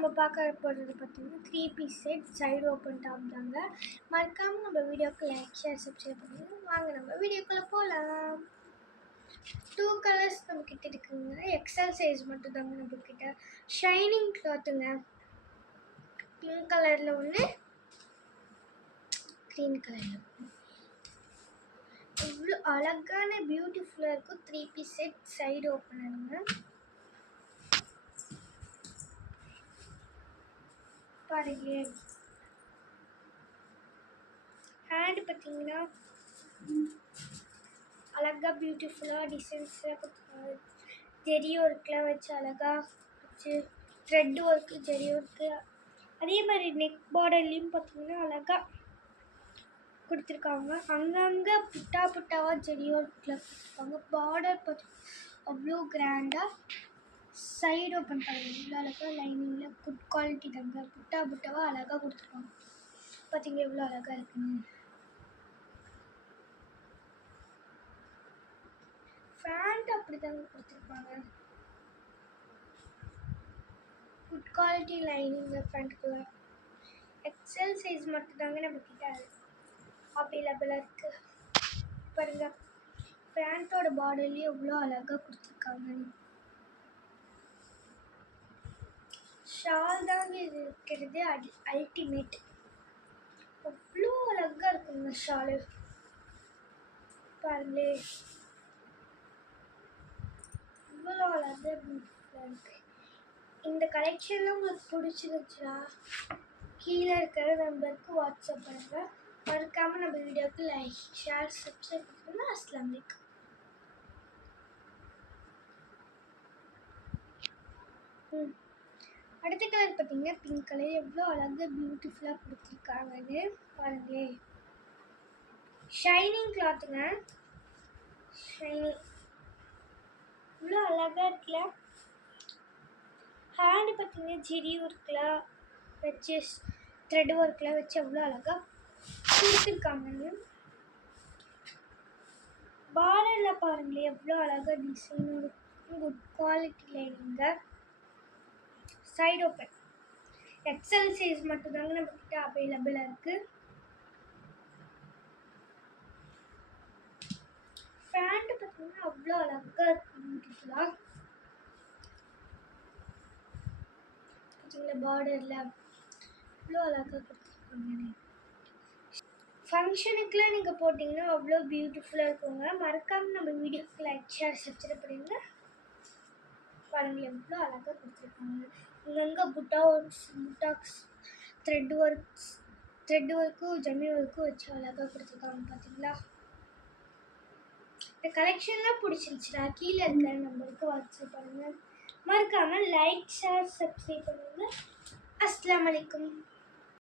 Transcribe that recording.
நம்ம பார்க்க போகிறது பார்த்தீங்கன்னா 3 piece set side open top தாங்க. மறக்காமல் நம்ம வீடியோக்கு லைக் ஷேர் சப்ஸ்கிரைப் பண்ணுங்க. வாங்க நம்ம வீடியோக்குள்ளே போகலாம். 2 கலர்ஸ் நம்மக்கிட்ட இருக்குங்க. எக்ஸல் சைஸ் மட்டும் தாங்க நம்மக்கிட்ட. ஷைனிங் கிளாத்துங்க. பிங்க் கலரில் ஒன்று, க்ரீன் கலரில் இவ்வளோ அழகான பியூட்டிஃபுல்லாக இருக்கும். 3 பீஸ் செட் சைடு ஓப்பனுங்க. பாருங்க, ஹேண்ட் பார்த்தீங்கன்னா அழகாக பியூட்டிஃபுல்லாக டிசைன்ஸில் கொடுத்துருக்காங்க. ஜெரி ஒர்க்கில் வச்சு அழகாக வச்சு த்ரெட் ஒர்க்கு ஜெரி ஒர்க்கு, அதே மாதிரி நெக் பார்டர்லேயும் பார்த்தீங்கன்னா அழகாக கொடுத்துருக்காங்க. அங்கங்கே புட்டா புட்டாவாக ஜெரி ஒர்க்கில் கொடுத்துருக்காங்க. பார்டர் பார்த்து அவ்வளோ கிராண்டாக சைடு ஓப்பன் பண்ணுறாங்க. இவ்வளோ அழகாக லைனிங்கில் குட் குவாலிட்டி தாங்க. புட்டா புட்டாவாக அழகாக கொடுத்துருக்காங்க. பார்த்தீங்கன்னா எவ்வளோ அழகாக இருக்குங்க. ஃபேண்ட் அப்படி தாங்க கொடுத்துருப்பாங்க. குட் குவாலிட்டி லைனிங் ஃப்ரண்ட்டுக்குள்ள. எக்ஸல் சைஸ் மட்டும் தாங்க நம்மக்கிட்ட அவைலபிளாக இருக்குது. பாருங்க, பேண்ட்டோட பார்டர்லேயே எவ்வளோ அழகாக கொடுத்துருக்காங்க. ஷால் தாங்க இது இருக்கிறது அல்டிமேட். அவ்வளோ அழகாக இருக்குங்க ஷாலு. பாருங்களே, இவ்வளோ அழகாக பியூட்டிஃபுல்லாக இருக்குது. இந்த கலெக்ஷன்லாம் உங்களுக்கு பிடிச்சிருந்துச்சுன்னா கீழே இருக்கிற நம்பருக்கு வாட்ஸ்அப் பண்ணுங்கள். மறக்காமல் நம்ம வீடியோக்கு லைக் ஷேர் சப்ஸ்கிரைப் பண்ணுங்க. அஸ்ஸலாமு அலைக்கும். அடுத்த கலர் பார்த்தீங்கன்னா பிங்க் கலர். எவ்வளோ அழகாக பியூட்டிஃபுல்லாக கொடுத்துருக்காங்கன்னு பாருங்களே. ஷைனிங் கிளாத்துங்க. ஷைனிங் இவ்வளோ அழகாக இருக்குல்ல. ஹேண்டு பார்த்தீங்கன்னா ஜெரி ஒர்க்கில் வச்சு த்ரெட் ஒர்க்கில் வச்சு எவ்வளோ அழகாக கொடுத்துருக்காங்கன்னு. பார்டரில் பாருங்களே எவ்வளோ அழகாக டிசைன், குட் குவாலிட்டி லைனிங்க. சைடு ஓப்பன் எக்ஸல் சைஸ் மட்டும் தாங்க நம்மக்கிட்ட அவைலபிளாக இருக்குது. பேண்ட் பார்த்தீங்கன்னா அவ்வளோ அழகாக இருக்குது பியூட்டிஃபுல்லாக. பார்த்தீங்களா பார்டரில் அவ்வளோ அழகாக கொடுத்துருக்காங்க. ஃபங்க்ஷனுக்குலாம் நீங்கள் போட்டிங்கன்னா அவ்வளோ பியூட்டிஃபுல்லாக இருக்குங்க. மறக்காமல் நம்ம வீடியோக்கு லைக் ஷேர் சப்ஸ்கிரைப் பண்ணுங்க. பாருங்கள் எவ்வளோ அழகாக கொடுத்துருக்காங்க. இங்கங்கே புட்டாக்ஸ் த்ரெட் ஒர்க்கும் ஜம்மி ஒர்க்கும் வச்சு அழகாக கொடுத்துருக்காங்க. பார்த்தீங்களா, இந்த கலெக்ஷன்லாம் பிடிச்சிருந்துச்சுன்னா கீழே இருக்கிற நம்பருக்கு வாட்ஸ்அப் பண்ணுங்கள். மறக்காமல் லைக் ஷேர் சப்ஸ்கிரைப் பண்ணுங்கள். அஸ்ஸலாமு அலைக்கும்.